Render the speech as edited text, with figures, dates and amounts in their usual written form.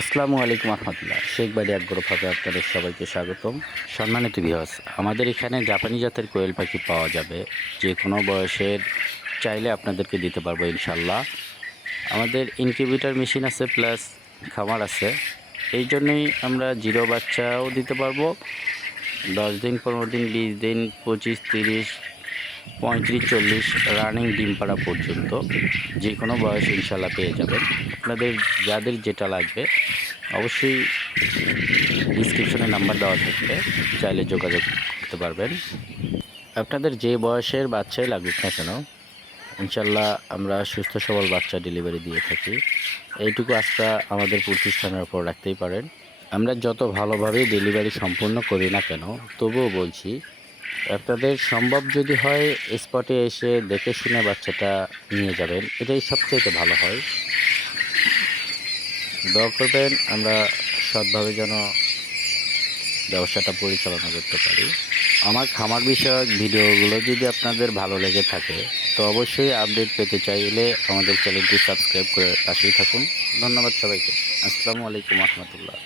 আসসালামু আলাইকুম রহমতুল্লাহ। শেখ বাড়ি আগ্রভাবে আপনাদের সবাইকে স্বাগতম। সম্মানিত ভিউয়ার্স, আমাদের এখানে জাপানি জাতের কোয়েল পাখি পাওয়া যাবে। যে কোনো বয়সের চাইলে আপনাদেরকে দিতে পারবো ইনশাল্লাহ। আমাদের ইনকিউবেটর মেশিন আছে, প্লাস খামার আছে। এই জন্যই আমরা জিরো বাচ্চাও দিতে পারবো। 10 দিন, 15 দিন, 20 দিন, 25, 30, 35, 40 রানিং ডিম পাড়া পর্যন্ত যে কোনো বয়স ইনশাল্লাহ পেয়ে যাবেন। আপনাদের যাদের যেটা লাগবে অবশ্যই ডিসক্রিপশনে নাম্বার দেওয়া থাকবে, চাইলে যোগাযোগ করতে পারবেন। আপনাদের যে বয়সের বাচ্চাই লাগুক না কেন, ইনশাল্লাহ আমরা সুস্থ সবল বাচ্চা ডেলিভারি দিয়ে থাকি। এইটুকু আস্থা আমাদের প্রতিষ্ঠানের ওপর রাখতেই পারেন। আমরা যত ভালোভাবে ডেলিভারি সম্পূর্ণ করি না কেন, তবুও বলছি, আপনাদের সম্ভব যদি হয় স্পটে এসে দেখে শুনে বাচ্চাটা নিয়ে যাবেন, এটাই সবচেয়ে ভালো হয়। দোয়া করবেন আমরা সৎভাবে যেন ব্যবসাটা পরিচালনা করতে পারি। আমার খামার বিষয়ক ভিডিওগুলো যদি আপনাদের ভালো লেগে থাকে, তো অবশ্যই আপডেট পেতে চাইলে আমাদের চ্যানেলটি সাবস্ক্রাইব করে পাশেই থাকুন। ধন্যবাদ সবাইকে। আসসালামু আলাইকুম রহমতুল্লাহ।